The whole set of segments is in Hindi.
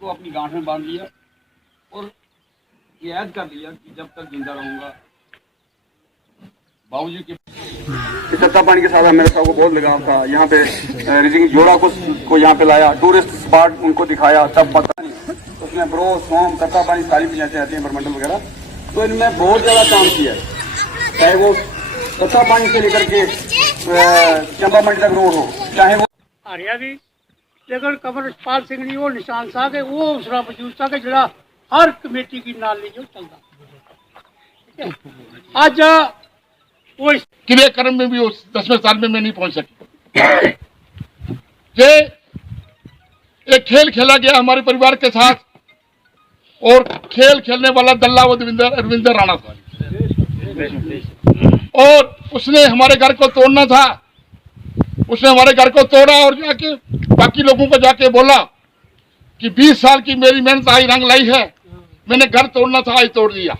को अपनी गांठ में बांध लिया और ये ऐद कर लिया कि जब तक जिंदा रहूंगा बाबूजी के सत्ता पानी के साथ मेरे साहब को बहुत लगाव था। यहाँ पे रिजिंग जोड़ा को यहाँ पे लाया, टूरिस्ट स्पॉट उनको दिखाया, तब पता नहीं उसमें ब्रो सोम सत्ता पानी सारी पंचायतें आती हैं बरमंडल वगैरह, तो इनमें बहुत ज़्यादा काम किया है। चाहे वो सत्ता पानी से लेकर के चंबा मंडी तक रोड हो, चाहे वो हरिया भी लेकिन कमरपाल सिंह जी वो निशान सा के वो उसका वजूद सा के जरा हर कमेटी की नाल ली जो चलता आज वो क्रिया कर्म में भी उस 10वें साल में मैं नहीं पहुंच सकी। ये एक खेल खेला गया हमारे परिवार के साथ और खेल खेलने वाला दल्ला वो रविंदर राणा था और उसने हमारे घर को तोड़ना था। उसने हमारे घर को तोड़ा और जाके बाकी लोगों को जाके बोला कि 20 साल की मेरी मेहनत आई रंग लाई है, मैंने घर तोड़ना था आज तोड़ दिया।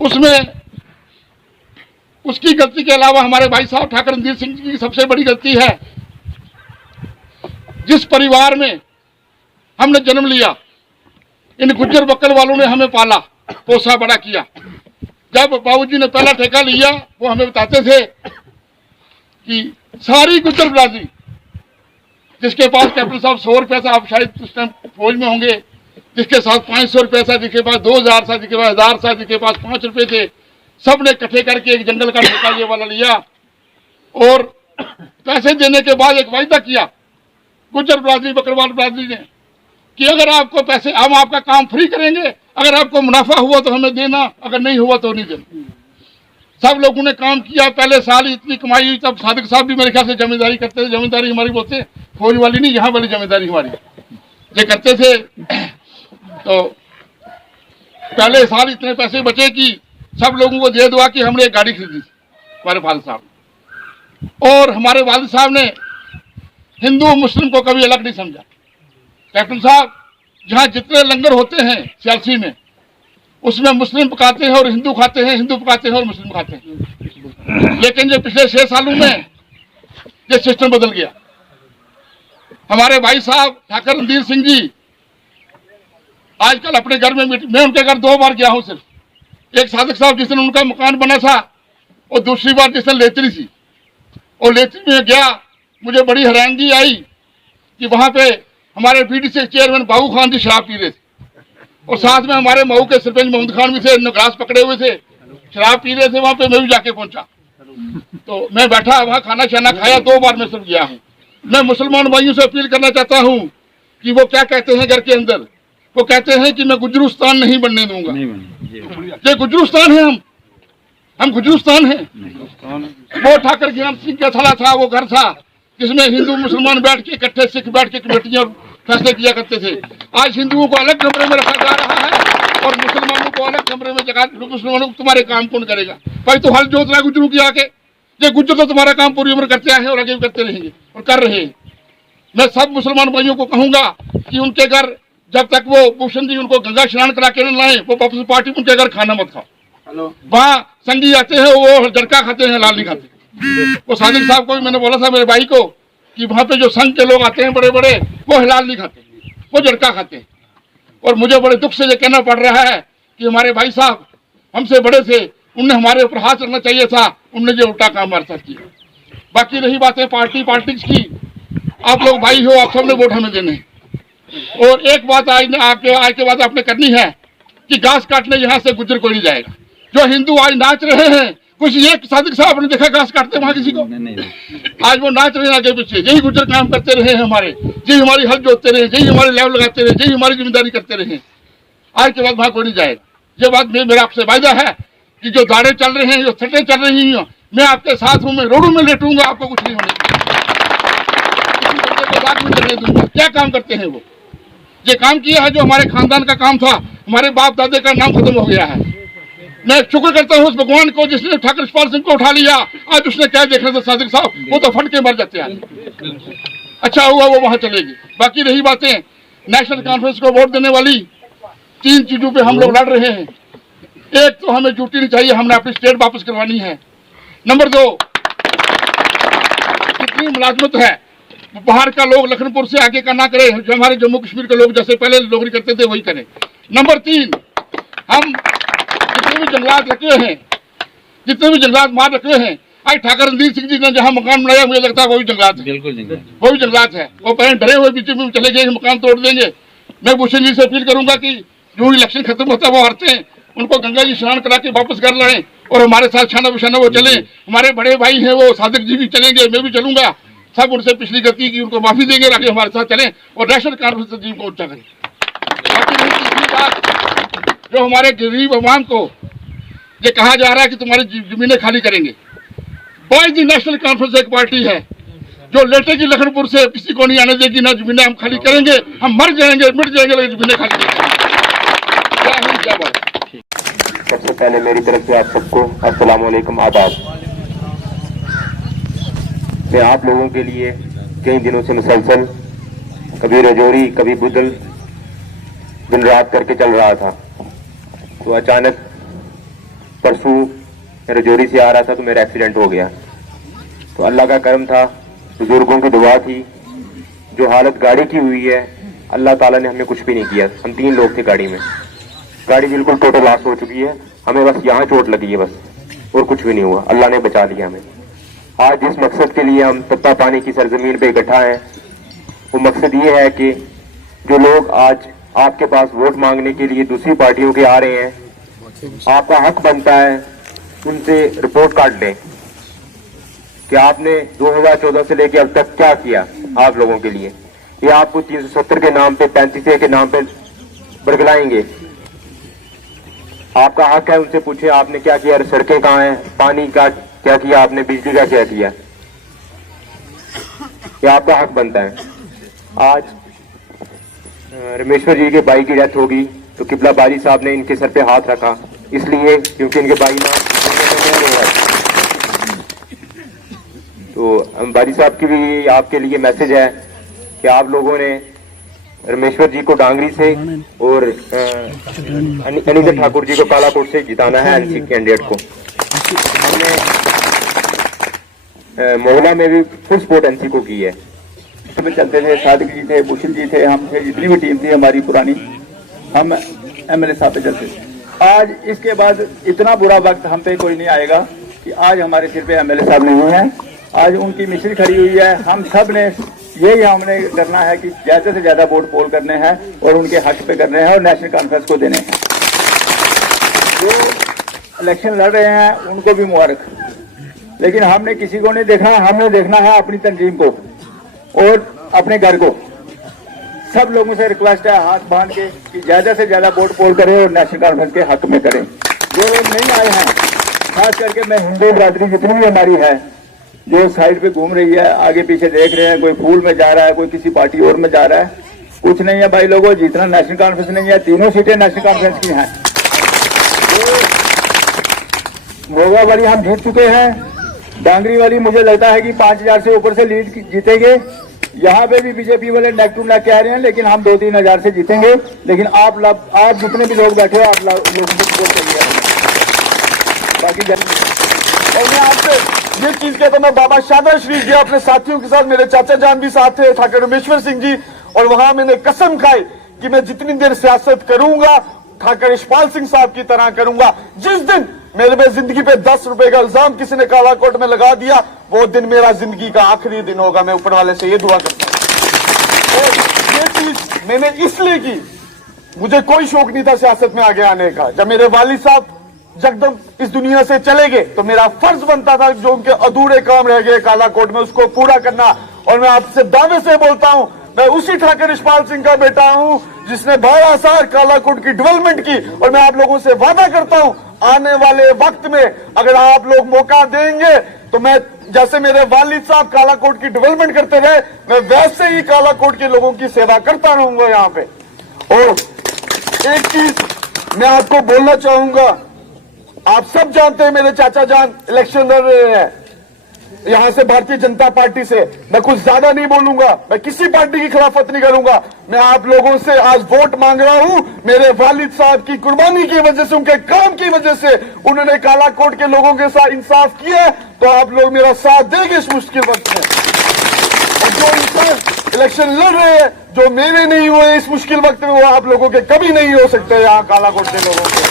उसमें उसकी गलती के अलावा हमारे भाई साहब ठाकर रणधीर सिंह जी की सबसे बड़ी गलती है। जिस परिवार में हमने जन्म लिया, इन गुज्जर बक्कल वालों ने हमें पाला पोसा बड़ा किया। जब बाबूजी ने पहला ठेका लिया वो हमें बताते थे कि सारी गुज्जर बिरादरी जिसके पास कैपिटल साहब 100 रुपया था, आप शायद उस टाइम फौज में होंगे, जिसके साथ 500 रुपया था, जिसके पास 2000 था, जिसके पास 1000 था, जिसके पास 5 रुपये थे, सब ने इकट्ठे करके एक जंगल का ठेका ये वाला लिया और पैसे देने के बाद एक वायदा किया गुज्जर बिरादरी बकरवाल बिरादरी ने कि अगर आपको पैसे हम आपका काम फ्री करेंगे, अगर आपको मुनाफा हुआ तो हमें देना, अगर नहीं हुआ तो नहीं देना। सब लोगों ने काम किया। पहले साल ही इतनी कमाई हुई, तब सादिक साहब भी मेरे ख्याल से जमींदारी करते थे। जमींदारी हमारी बोलते फौज वाली नहीं, यहाँ वाली जमींदारी हमारी ये करते थे। तो पहले साल इतने पैसे बचे कि सब लोगों को दे दुआ कि हमने एक गाड़ी खरीदी हमारे वालिद साहब। और हमारे वालिद साहब ने हिंदू मुस्लिम को कभी अलग नहीं समझा। कैप्टन साहब जहाँ जितने लंगर होते हैं सियासी में, उसमें मुस्लिम पकाते हैं और हिंदू खाते हैं, हिंदू पकाते हैं और मुस्लिम खाते हैं। लेकिन जो पिछले 6 सालों में ये सिस्टम बदल गया। हमारे भाई साहब ठाकर रणधीर सिंह जी आजकल अपने घर में मैं उनके घर 2 बार गया हूँ। सिर्फ एक सादिक साहब जिस दिन उनका मकान बना था और दूसरी बार जिस दिन लेतरी थी, और लेतरी में गया मुझे बड़ी हैरानगी आई कि वहाँ पे हमारे बीडीसी चेयरमैन बाबू खान जी शराब पी रहे थे और साथ में हमारे मऊ के सरपंच मोहम्मद खान भी थे, ग्लास पकड़े हुए थे, शराब पी रहे थे। वहाँ पे मैं भी जाके पहुंचा तो मैं बैठा वहाँ खाना शाना खाया। 2 बार मैं सिर्फ गया हूँ। मैं मुसलमान भाइयों से अपील करना चाहता हूँ कि वो क्या कहते हैं घर के अंदर, वो कहते हैं कि मैं गुजरुस्तान नहीं बनने दूंगा। ये गुजरुस्तान है, हम गुजरुस्तान हैं। वो ठाकर ज्ञान सिंह का थला था, वो घर था जिसमें हिंदू मुसलमान बैठ के इकट्ठे सिख बैठ के कमेटियां फैसले किया करते थे। आज हिंदुओं को अलग कमरे में रखा जा रहा है और मुसलमानों को अलग कमरे में जगह। मुसलमानों को तुम्हारे काम कौन करेगा भाई? तो हल जोत रहा है गुजरों की आके। ये गुजर तो तुम्हारा काम पूरी उम्र करते आए हैं और आगे भी करते रहेंगे और कर रहे हैं। मैं सब मुसलमान भाइयों को कहूंगा कि उनके घर जब तक वो भूषण जी उनको गंगा स्नान करा के न लाए, वो वापस पार्टी उनके घर खाना मत खाओ। वहाँ संगी आते हैं वो जड़का खाते हैं, लाल नहीं खाते। वो सादिक साहब को भी मैंने बोला था मेरे भाई को कि वहाँ पे जो संघ के लोग आते हैं बड़े बड़े, वो हिलाल नहीं खाते, वो जड़का खाते हैं। और मुझे बड़े दुख से ये कहना पड़ रहा है कि हमारे भाई साहब हमसे बड़े थे, उनने हमारे ऊपर हाथ रखना चाहिए था, उनने जो उल्टा काम हमारे साथ किया। बाकी रही बातें पॉलिटिक्स की, आप लोग भाई हो, आप सबने वोट हमें देने। और एक बात आज के बाद आपने करनी है कि घास काटने यहाँ से गुज्जर कोई नहीं जाएगा। जो हिंदू आज नाच रहे हैं, कुछ ये सादिक साहब ने देखा घास काटते वहां किसी को? आज वो नाच रहे हैं आगे पीछे। यही गुज्जर काम करते रहे हैं हमारे, यही हमारी हल जोतते रहे, यही हमारे लेवल लगाते रहे, यही हमारी जिम्मेदारी करते रहे। आज के बाद वहां कोई नहीं जाएगा। ये बात मेरा आपसे वायदा है कि जो दाड़े चल रहे हैं, जो सटें चल रही हैं, मैं आपके साथ हूँ, मैं रोडों में लेटूंगा, आपको कुछ नहीं होने दूंगा। क्या काम करते हैं वो? ये काम किया है जो हमारे खानदान का काम था, हमारे बाप दादे का नाम खत्म हो गया है। मैं शुक्र करता हूँ उस भगवान को जिसने ठाकर यशपाल सिंह को उठा लिया। आज उसने क्या देखना था सादिक साहब, वो तो फट के मर जाते हैं। अच्छा हुआ वो वहां चलेगी। बाकी रही बातें नेशनल कॉन्फ्रेंस को वोट देने वाली, 3 चीजों पे हम लोग लड़ रहे हैं। एक तो हमें ड्यूटी नहीं चाहिए, हमने अपनी स्टेट वापस करवानी है। नंबर 2, जितनी मुलाजमत है बाहर का लोग लखनपुर से आगे का ना करे, जो हमारे जम्मू कश्मीर के लोग जैसे पहले नौकरी करते थे वही करें। नंबर 3, हम जितने भी जंगलात रखे हैं, जितने भी जंगलात मार रखे हैं, आज ठाकर रणधीर सिंह जी ने जहाँ मकान बनाया मुझे लगता है वो भी जंगलात है, वो भी जंगलात है। वो पहले डरे हुए बीच में चले गए, मकान तोड़ देंगे। मैं भूषण जी से अपील करूंगा कि जो इलेक्शन खत्म होता है वो हारते हैं, उनको गंगा जी स्नान करा के वापस कर लाएं और हमारे साथ छाना बिछाना वो चले। हमारे बड़े भाई हैं वो सादिक जी भी चलेंगे, मैं भी चलूंगा, सब उनसे पिछली गलती की उनको माफी देंगे, ताकि हमारे साथ चलें और नेशनल कॉन्फ्रेंस तंजीम को ऊंचा करें। बाकी तीसरी बात, जो हमारे गरीब अवाम को ये कहा जा रहा है कि तुम्हारी जमीनें खाली करेंगे, बाय द नेशनल कॉन्फ्रेंस एक पार्टी है जो लेटेगी लखनपुर से, किसी को नहीं आने देगी, ना जमीनें हम खाली करेंगे, हम मर जाएंगे मिट जाएंगे लेकिन जमीनें खाली करेंगे। सबसे पहले मेरी तरफ से आप सबको अस्सलाम वालेकुम, आदाब। मैं आप लोगों के लिए कई दिनों से मुसलसल कभी रजौरी कभी बुदल दिन रात करके चल रहा था। तो अचानक परसों रजौरी से आ रहा था तो मेरा एक्सीडेंट हो गया। तो अल्लाह का करम था, बुजुर्गों की दुआ थी। जो हालत गाड़ी की हुई है, अल्लाह ताला ने हमें कुछ भी नहीं किया। हम 3 लोग थे गाड़ी में, गाड़ी बिल्कुल टोटल लॉस हो चुकी है, हमें बस यहाँ चोट लगी है बस, और कुछ भी नहीं हुआ, अल्लाह ने बचा लिया हमें। आज जिस मकसद के लिए हम तत्ता पानी की सरजमीन पे इकट्ठा हैं, वो मकसद ये है कि जो लोग आज आपके पास वोट मांगने के लिए दूसरी पार्टियों के आ रहे हैं, आपका हक बनता है उनसे रिपोर्ट कार्ड लें कि आपने 2014 से लेकर अब तक क्या किया आप लोगों के लिए। ये आपको 370 के नाम पे, 35A के नाम पे बरगलाएंगे। आपका हक है उनसे पूछे आपने क्या किया, सड़कें कहाँ हैं, पानी का क्या किया आपने, बिजली का क्या किया, ये आपका हक बनता है। आज रमेश्वर जी के भाई की डेथ होगी तो किबला बारी साहब ने इनके सर पे हाथ रखा, इसलिए क्योंकि इनके भाई ना तो बारी साहब की भी आपके लिए मैसेज है कि आप लोगों ने रमेश्वर जी को डांगरी से और अनिता ठाकुर जी को कालाकोट से जिताना है एनसी कैंडिडेट को। हमने मोहल्ला में भी फुल सपोर्ट एनसी को की है। में चलते थे, सादिक जी थे, भूषण जी थे, हम थे, जितनी भी टीम थी हमारी पुरानी, हम एमएलए साहब पे चलते थे। आज इसके बाद इतना बुरा वक्त हम पे कोई नहीं आएगा कि आज हमारे सिर पे एमएलए साहब नहीं हुए हैं। आज उनकी मिस्री खड़ी हुई है। हम सब ने यही हमने करना है कि ज्यादा से ज्यादा वोट पोल करने हैं और उनके हक पे करने हैं और नेशनल कॉन्फ्रेंस को देने हैं। जो इलेक्शन लड़ रहे हैं उनको भी मुबारक, लेकिन हमने किसी को नहीं देखना, हमने देखना है अपनी तंजीम को और अपने घर को। सब लोगों से रिक्वेस्ट है हाथ बांध के कि ज्यादा से ज्यादा वोट पोल करें और नेशनल कॉन्फ्रेंस के हक में करें। जो लोग नहीं आए हैं, खास करके मैं हिंदू बरादरी जितनी भी हमारी है, जो साइड पे घूम रही है, आगे पीछे देख रहे हैं, कोई फूल में जा रहा है, कोई किसी पार्टी और में जा रहा है, कुछ नहीं है भाई लोगों, जितना नेशनल कॉन्फ्रेंस नहीं है, 3 सीटें नेशनल कॉन्फ्रेंस की हैं। मोगा वाली हम जीत चुके हैं, डांगरी वाली मुझे लगता है कि 5000 से ऊपर से लीड जीतेंगे। यहाँ पे भी बीजेपी वाले नेक टू नेक कह रहे हैं, लेकिन हम 2-3 हजार से जीतेंगे। लेकिन आप जितने भी लोग बैठे हो, आप लोगों को सपोर्ट करिए। बाकी और मैं आपसे ये चीज कहता हूं, मैं बाबा शादा शरीफ गया अपने साथियों के साथ, मेरे चाचा जान भी साथ थे, ठाकुर रमेश्वर सिंह जी, और वहां मैंने कसम खाई कि मैं जितनी देर सियासत करूंगा ठाकुर यशपाल सिंह साहब की तरह करूंगा। जिस दिन मेरे में जिंदगी पे 10 रुपए का इल्जाम किसी ने काला कोट में लगा दिया, वो दिन मेरा जिंदगी का आखिरी दिन होगा। मैं ऊपर वाले से ये दुआ करता हूं। और ये चीज मैंने इसलिए की, मुझे कोई शौक नहीं था सियासत में आगे आने का। जब मेरे वालिद साहब जगदम इस दुनिया से चले गए तो मेरा फर्ज बनता था जो उनके अधूरे काम रह गए काला कोट में, उसको पूरा करना। और मैं आपसे दावे से बोलता हूं, मैं उसी ठाकुर यशपाल सिंह का बेटा हूं जिसने 12 साल कालाकोट की डेवलपमेंट की। और मैं आप लोगों से वादा करता हूं, आने वाले वक्त में अगर आप लोग मौका देंगे तो मैं, जैसे मेरे वालिद साहब कालाकोट की डेवलपमेंट करते रहे, मैं वैसे ही कालाकोट के लोगों की सेवा करता रहूंगा यहाँ पे। और एक चीज मैं आपको बोलना चाहूंगा, आप सब जानते हैं मेरे चाचा जान इलेक्शन लड़ रहे हैं यहां से भारतीय जनता पार्टी से। मैं कुछ ज्यादा नहीं बोलूंगा, मैं किसी पार्टी की खिलाफत नहीं करूंगा। मैं आप लोगों से आज वोट मांग रहा हूं मेरे वालिद साहब की कुर्बानी की वजह से, उनके काम की वजह से। उन्होंने कालाकोट के लोगों के साथ इंसाफ किया, तो आप लोग मेरा साथ देंगे इस मुश्किल वक्त में। और जो इंसान इलेक्शन लड़ रहे हैं जो मेरे नहीं हुए इस मुश्किल वक्त में, वो आप लोगों के कभी नहीं हो सकते यहाँ कालाकोट के लोगों के।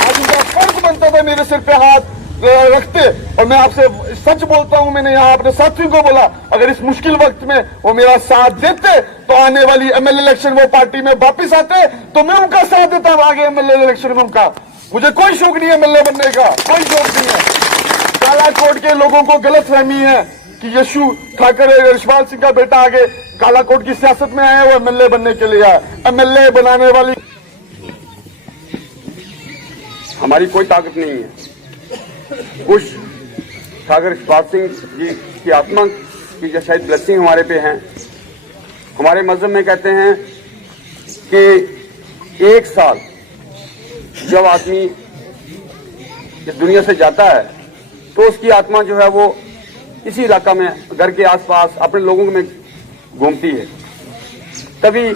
आज उनका फर्ज बनता था मेरे सिर पे हाथ रखते, और मैं आपसे सच बोलता हूं, मैंने यहाँ अपने साथियों को बोला अगर इस मुश्किल वक्त में वो मेरा साथ देते तो आने वाली एमएलए इलेक्शन वो पार्टी में वापिस आते तो मैं उनका साथ देता आगे एमएलए इलेक्शन में उनका। मुझे कोई शौक नहीं है एमएलए बनने का, कोई शौक नहीं है। कालाकोट के लोगों को गलतफहमी है कि यशु ठाकर यशपाल सिंह का बेटा आगे कालाकोट की सियासत में आया, वो एमएलए बनने के लिए आया। एमएलए बनाने वाली हमारी कोई ताकत नहीं है। कुछ ठाकर यशपाल सिंह जी की आत्मा की जो शायद ब्लेसिंग हमारे पे हैं। हमारे मजहब में कहते हैं कि एक साल जब आदमी इस दुनिया से जाता है तो उसकी आत्मा जो है वो इसी इलाका में, घर के आसपास अपने लोगों में घूमती है। तभी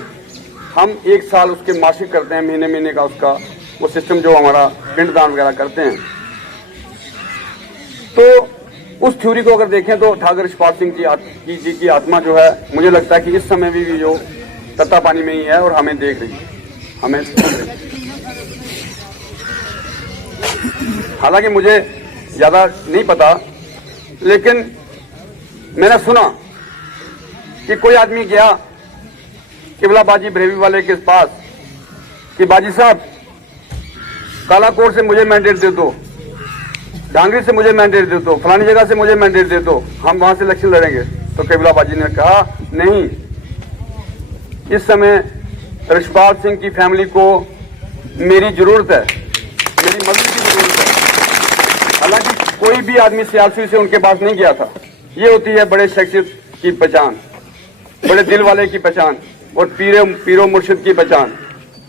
हम एक साल उसके मासिक करते हैं, महीने महीने का उसका वो सिस्टम जो हमारा पिंडदान वगैरह करते हैं। तो उस थ्योरी को अगर देखें तो ठाकर यशपाल सिंह जी की आत्मा जो है, मुझे लगता है कि इस समय भी जो तत्ता पानी में ही है और हमें देख रही है, हमें सुन रही है। हालांकि मुझे ज्यादा नहीं पता, लेकिन मैंने सुना कि कोई आदमी गया किबला बाजी बरेवी वाले के पास कि बाजी साहब कालाकोट से मुझे मैंडेट दे दो, डांगरी से मुझे मैंडेट दे दो, फलानी जगह से मुझे मैंडेट दे दो, हम वहां से इलेक्शन लड़ेंगे। तो किबला बाजी ने कहा नहीं, इस समय यशपाल सिंह की फैमिली को मेरी जरूरत है, मेरी मदद की जरूरत है। हालांकि कोई भी आदमी सियासी से उनके पास नहीं गया था। ये होती है बड़े शख्सियत की पहचान, बड़े दिल वाले की पहचान और पीरो मुर्शिद की पहचान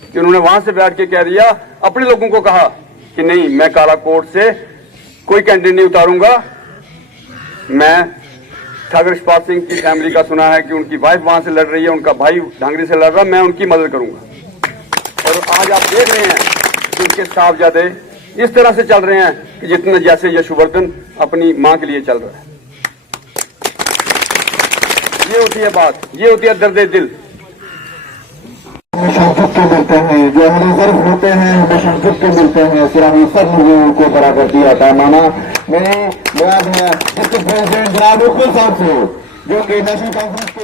कि उन्होंने वहां से बैठ के कह दिया, अपने लोगों को कहा कि नहीं, मैं कालाकोट से कोई कैंडिडेट नहीं उतारूंगा। मैं ठाकर यशपाल सिंह की फैमिली का सुना है कि उनकी वाइफ वहां से लड़ रही है, उनका भाई ढांगरी से लड़ रहा है, मैं उनकी मदद करूंगा। और आज आप देख रहे हैं कि उनके साहबजादे इस तरह से चल रहे हैं कि जितने जैसे यशवर्धन अपनी मां के लिए चल रहा है। ये होती है बात, ये होती है दर्द दिल। शमशद के मिलते हैं, जो हमें सर्फ होते हैं हमें शमशद के मिलते हैं, फिर हम सब लोगों को बराबर दिया था। माना मैंने प्रेसिडेंट जनाब साहब से जो कि नेशनल कॉन्फ्रेंस के